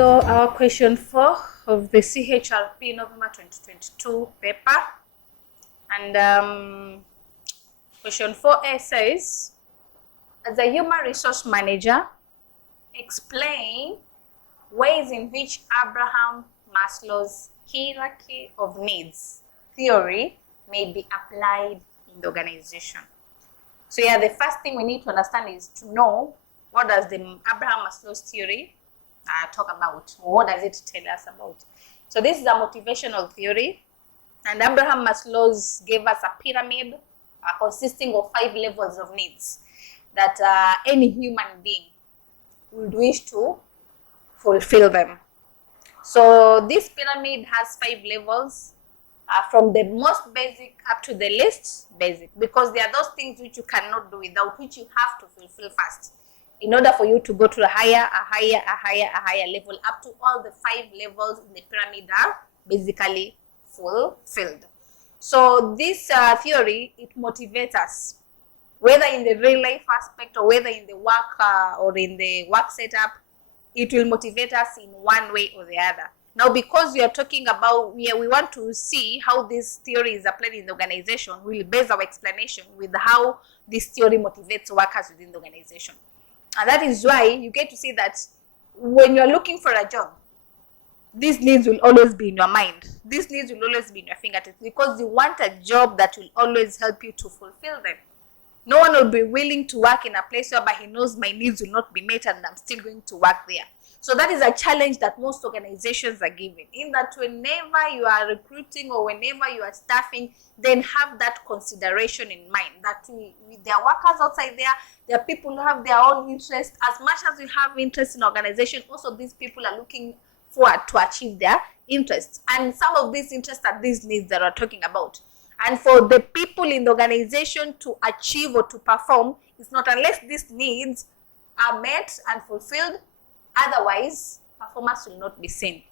So our question 4 of the CHRP November 2022 paper, and question 4A says, as a human resource manager, explain ways in which Abraham Maslow's hierarchy of needs theory may be applied in the organization. So yeah, the first thing we need to understand is to know what does the Abraham Maslow's theory talk about, or what does it tell us about. So this is a motivational theory, and Abraham Maslow's gave us a pyramid consisting of 5 levels of needs that any human being would wish to fulfill them. So this pyramid has 5 levels, from the most basic up to the least basic, because there are those things which you cannot do without, which you have to fulfill first in order for you to go to a higher level, up to all the 5 levels in the pyramid are basically fulfilled. So this theory, it motivates us, whether in the real life aspect or whether in the work or in the work setup, it will motivate us in one way or the other. Now, because we are talking about, we want to see how this theory is applied in the organization, we'll base our explanation with how this theory motivates workers within the organization. And that is why you get to see that when you're looking for a job, these needs will always be in your mind. These needs will always be in your fingertips, because you want a job that will always help you to fulfill them. No one will be willing to work in a place whereby he knows my needs will not be met and I'm still going to work there. So that is a challenge that most organizations are given, in that whenever you are recruiting or whenever you are staffing, then have that consideration in mind, that there are workers outside there are people who have their own interests. As much as we have interest in organization, also these people are looking forward to achieve their interests. And some of these interests are these needs that we're talking about. And for the people in the organization to achieve or to perform, it's not unless these needs are met and fulfilled. Otherwise, performance will not be seen.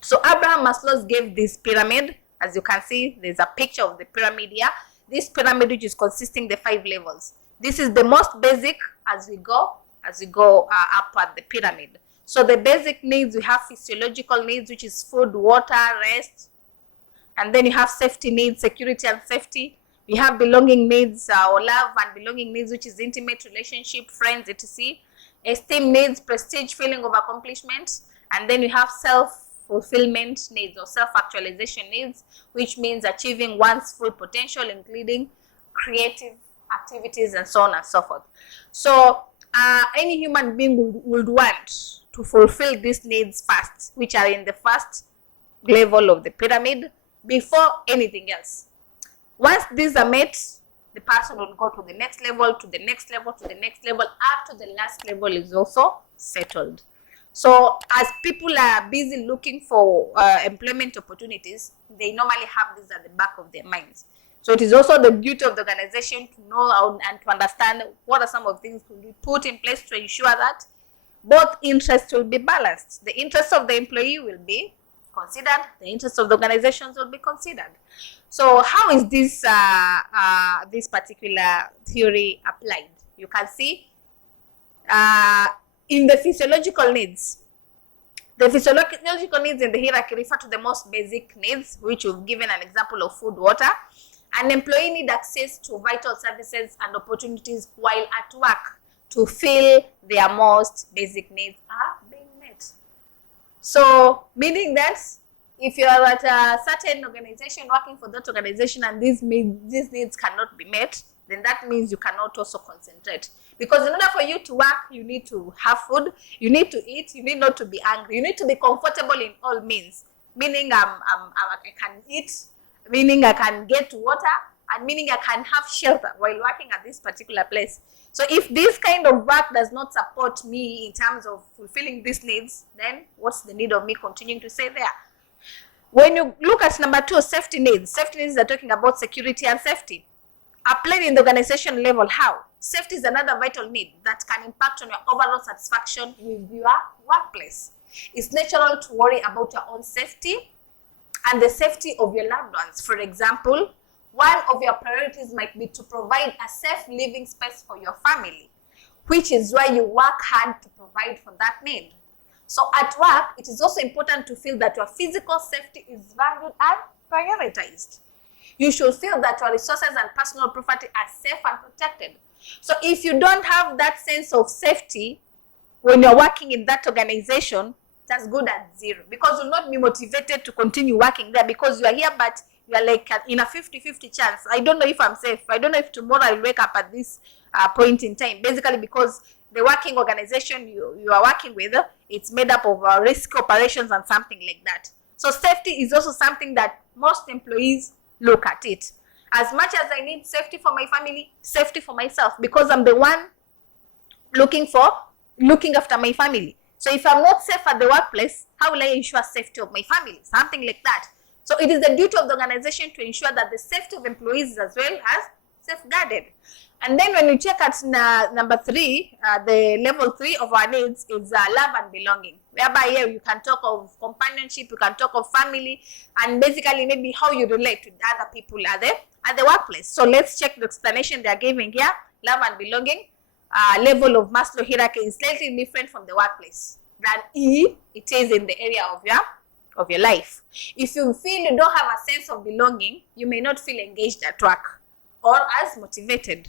So Abraham Maslow gave this pyramid. As you can see, there's a picture of the pyramid here. This pyramid, which is consisting the 5 levels. This is the most basic as we go upward the pyramid. So the basic needs, we have physiological needs, which is food, water, rest. And then you have safety needs, security and safety. You have belonging needs, or love and belonging needs, which is intimate relationship, friends, etc. Esteem needs, prestige, feeling of accomplishment. And then you have self-fulfillment needs or self-actualization needs, which means achieving one's full potential, including creative activities and so on and so forth. So any human being would want to fulfill these needs first, which are in the first level of the pyramid, before anything else. Once these are met, the person will go to the next level, to the next level, to the next level, up to the last level is also settled. So as people are busy looking for employment opportunities, they normally have this at the back of their minds. So it is also the duty of the organization to know and to understand what are some of the things to be put in place to ensure that both interests will be balanced. The interests of the employee will be considered, the interests of the organizations will be considered. So how is this this particular theory applied? You can see in the physiological needs. The physiological needs in the hierarchy refer to the most basic needs, which we've given an example of food, water. An employee needs access to vital services and opportunities while at work to feel their most basic needs are being met. So, meaning that if you are at a certain organization, working for that organization, and these needs cannot be met, then that means you cannot also concentrate. Because in order for you to work, you need to have food, you need to eat, you need not to be angry, you need to be comfortable in all means. Meaning I can eat, meaning I can get water, and meaning I can have shelter while working at this particular place. So if this kind of work does not support me in terms of fulfilling these needs, then what's the need of me continuing to stay there? When you look at number 2, safety needs are talking about security and safety. Applied in the organization level, how? Safety is another vital need that can impact on your overall satisfaction with your workplace. It's natural to worry about your own safety and the safety of your loved ones. For example, one of your priorities might be to provide a safe living space for your family, which is why you work hard to provide for that need. So at work, it is also important to feel that your physical safety is valued and prioritized. You should feel that your resources and personal property are safe and protected. So if you don't have that sense of safety when you're working in that organization, that's good at zero, because you'll not be motivated to continue working there, because you are here but you are like in a 50-50 chance. I don't know if I'm safe. I don't know if tomorrow I'll wake up at this point in time. Basically because the working organization you are working with, it's made up of risk operations and something like that. So safety is also something that most employees look at it. As much as I need safety for my family, safety for myself, because I'm the one looking after my family. So if I'm not safe at the workplace, how will I ensure safety of my family? Something like that. So it is the duty of the organization to ensure that the safety of employees is as well as safeguarded. And then when you check at number 3, the level 3 of our needs is love and belonging. Whereby here you can talk of companionship, you can talk of family, and basically maybe how you relate with other people at the workplace. So let's check the explanation they are giving here. Love and belonging. Level of Maslow hierarchy is slightly different from the workplace than it is in the area of your life. If you feel you don't have a sense of belonging, you may not feel engaged at work or as motivated.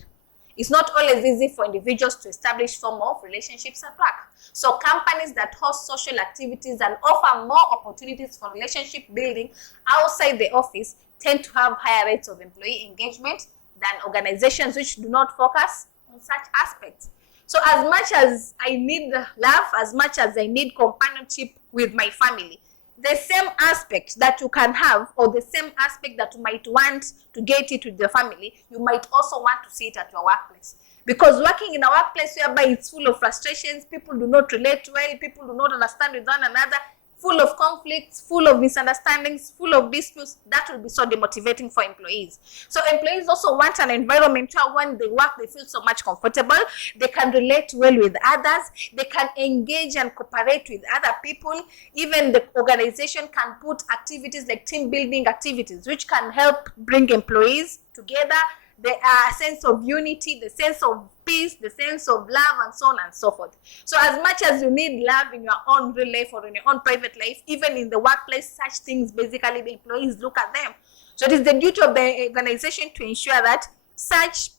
It's not always easy for individuals to establish form of relationships at work. So companies that host social activities and offer more opportunities for relationship building outside the office tend to have higher rates of employee engagement than organizations which do not focus on such aspects. So as much as I need love, as much as I need companionship with my family, the same aspect that you can have, or the same aspect that you might want to get it with your family, you might also want to see it at your workplace. Because working in a workplace whereby it's full of frustrations, people do not relate well, people do not understand with one another, full of conflicts, full of misunderstandings, full of disputes, that will be so demotivating for employees. So employees also want an environment where when they work, they feel so much comfortable, they can relate well with others, they can engage and cooperate with other people. Even the organization can put activities like team building activities, which can help bring employees together. The sense of unity, the sense of peace, the sense of love, and so on and so forth. So as much as you need love in your own real life or in your own private life, even in the workplace, such things, basically the employees look at them. So it is the duty of the organization to ensure that such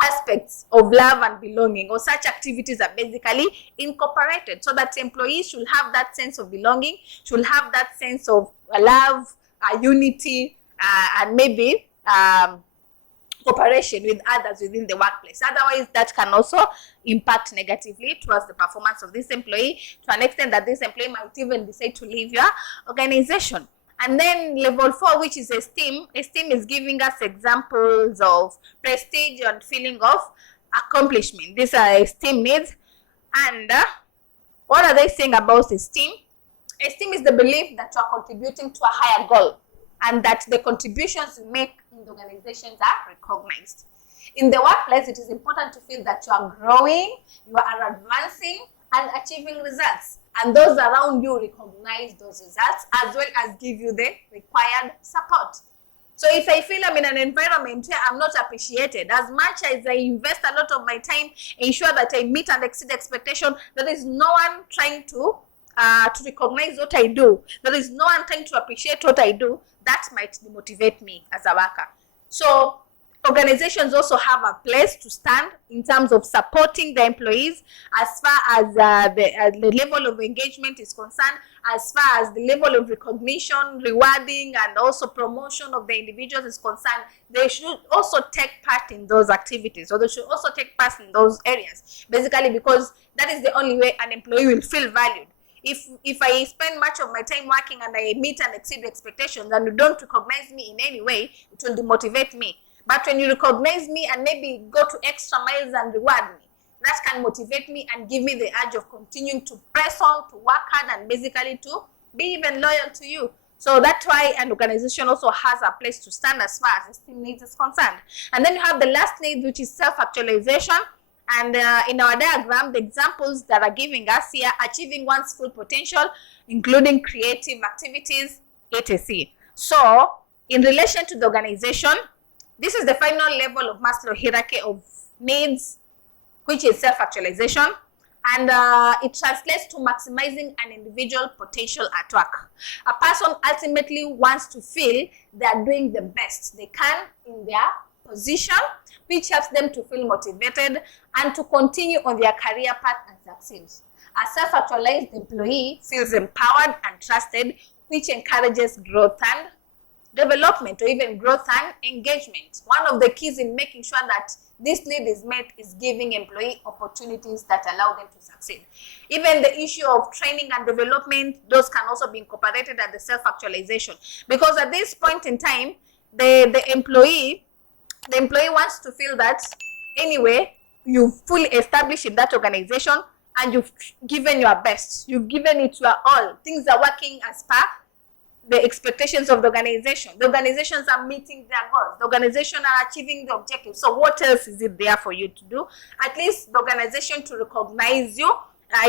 aspects of love and belonging or such activities are basically incorporated, so that employees should have that sense of belonging, should have that sense of love, unity, and maybe cooperation with others within the workplace. Otherwise, that can also impact negatively towards the performance of this employee, to an extent that this employee might even decide to leave your organization. And then level 4, which is esteem. Esteem is giving us examples of prestige and feeling of accomplishment. These are esteem needs. And what are they saying about esteem? Esteem is the belief that you are contributing to a higher goal, and that the contributions you make in the organizations are recognized. In the workplace, it is important to feel that you are growing, you are advancing, and achieving results. And those around you recognize those results, as well as give you the required support. So if I feel I'm in an environment where I'm not appreciated, as much as I invest a lot of my time, ensure that I meet and exceed expectation, there is no one trying to recognize what I do. There is no one trying to appreciate what I do. That might demotivate me as a worker. So organizations also have a place to stand in terms of supporting the employees as far as the level of engagement is concerned, as far as the level of recognition, rewarding, and also promotion of the individuals is concerned. They should also take part in those activities, or they should also take part in those areas, basically because that is the only way an employee will feel valued. If I spend much of my time working and I meet and exceed expectations and you don't recognize me in any way, it will demotivate me. But when you recognize me and maybe go to extra miles and reward me, that can motivate me and give me the urge of continuing to press on, to work hard, and basically to be even loyal to you. So that's why an organization also has a place to stand as far as esteem needs is concerned. And then you have the last need, which is self-actualization. And in our diagram, the examples that are giving us here, achieving one's full potential, including creative activities, etc. So, in relation to the organization, this is the final level of Maslow hierarchy of needs, which is self-actualization. and it translates to maximizing an individual potential at work. A person ultimately wants to feel they are doing the best they can in their position, which helps them to feel motivated and to continue on their career path and succeed. A self-actualized employee feels empowered and trusted, which encourages growth and development, or even growth and engagement. One of the keys in making sure that this need is met is giving employee opportunities that allow them to succeed. Even the issue of training and development, those can also be incorporated at the self-actualization, because at this point in time, the employee wants to feel that anyway, you've fully established in that organization and you've given your best, you've given it your all, things are working as per the expectations of the organization. The organizations are meeting their goals. The organization are achieving the objectives. So what else is it there for you to do? At least the organization to recognize you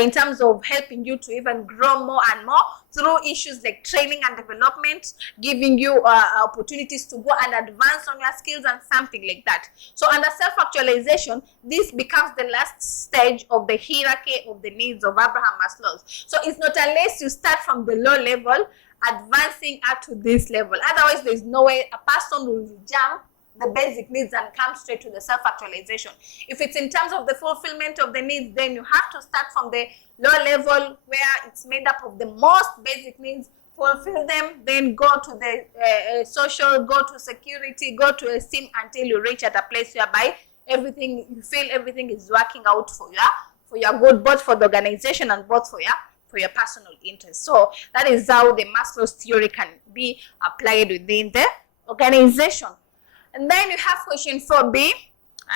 in terms of helping you to even grow more and more through issues like training and development, giving you opportunities to go and advance on your skills and something like that. So under self-actualization, this becomes the last stage of the hierarchy of the needs of Abraham Maslow. So it's not unless you start from the low level advancing up to this level. Otherwise, there's no way a person will jump the basic needs and come straight to the self-actualization. If it's in terms of the fulfillment of the needs, then you have to start from the low level where it's made up of the most basic needs, fulfill them, then go to the social, go to security, go to esteem until you reach at a place whereby everything, you feel everything is working out for your good, both for the organization and both for your personal interest. So that is how the Maslow's theory can be applied within the organization. And then you have question 4b,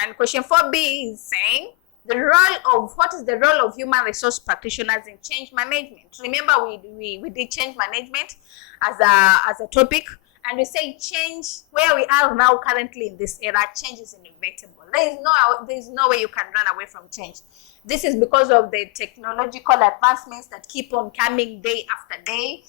and question 4b is saying what is the role of human resource practitioners in change management. Remember, we did change management as a topic, and we say change, where we are now currently in this era, change is inevitable. There is no way you can run away from change. This is because of the technological advancements that keep on coming day after day,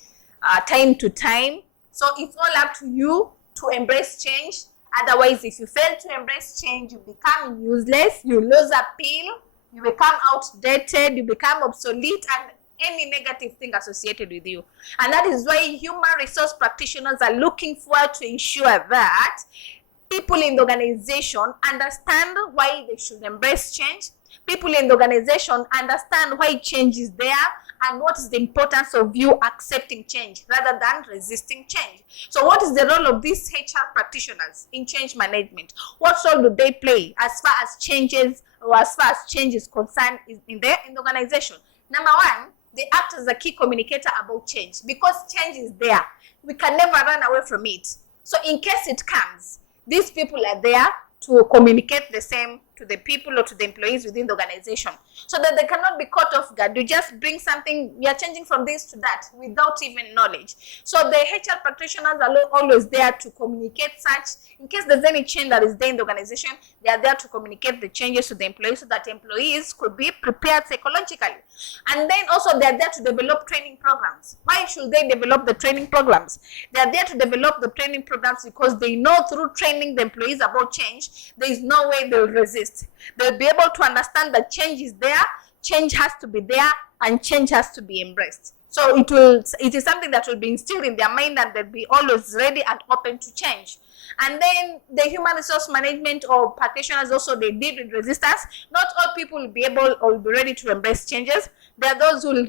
time to time. So it's all up to you to embrace change. Otherwise, if you fail to embrace change, you become useless, you lose appeal, you become outdated, you become obsolete, and any negative thing associated with you. And that is why human resource practitioners are looking forward to ensure that people in the organization understand why they should embrace change. People in the organization understand why change is there and what is the importance of you accepting change rather than resisting change. So what is the role of these HR practitioners in change management? What role do they play as far as changes, or as far as change is concerned in the organization? Number one, they act as a key communicator about change, because change is there. We can never run away from it. So in case it comes, these people are there to communicate the same to the people or to the employees within the organization, so that they cannot be caught off guard. You just bring something, we are changing from this to that without even knowledge. So the HR practitioners are always there to communicate such. In case there's any change that is there in the organization, they are there to communicate the changes to the employees so that employees could be prepared psychologically. And then also they are there to develop training programs. Why should they develop the training programs? They are there to develop the training programs because they know through training the employees about change, there is no way they will resist. They'll be able to understand that change is there, change has to be there, and change has to be embraced. So it is something that will be instilled in their mind, and they'll be always ready and open to change. And then the human resource management or practitioners also, they deal with resistance. Not all people will be able or will be ready to embrace changes. There are those who will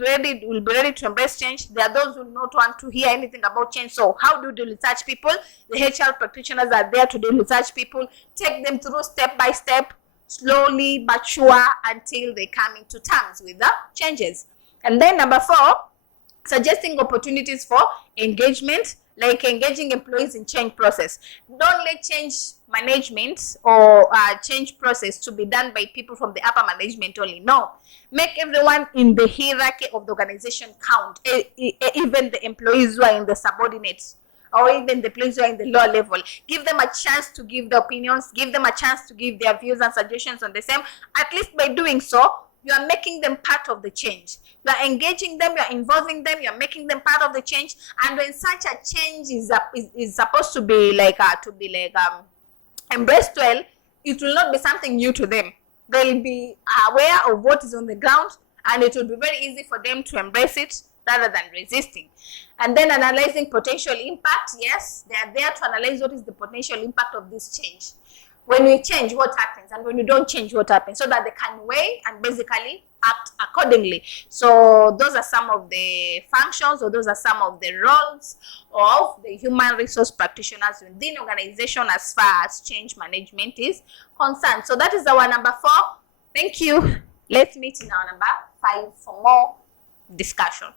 be ready to embrace change. There are those who will not want to hear anything about change. So how do you deal with such people? The HR practitioners are there to deal with such people, take them through step by step, slowly but sure, until they come into terms with the changes. And then number 4, suggesting opportunities for engagement, like engaging employees in change process. Don't let change management or change process to be done by people from the upper management only. No, make everyone in the hierarchy of the organization count, even the employees who are in the subordinates, or even the employees who are in the lower level. Give them a chance to give their opinions, give them a chance to give their views and suggestions on the same. At least by doing so, you are making them part of the change. You are engaging them, you are involving them, you are making them part of the change. And when such a change is supposed to be embraced well, it will not be something new to them. They'll be aware of what is on the ground, and it would be very easy for them to embrace it rather than resisting. And then analyzing potential impact. Yes, they are there to analyze what is the potential impact of this change. When we change, what happens? And when we don't change, what happens? So that they can weigh and basically act accordingly. So those are some of the functions, or those are some of the roles of the human resource practitioners within organization as far as change management is concerned. So that is our number 4. Thank you. Let's meet in our number 5 for more discussion.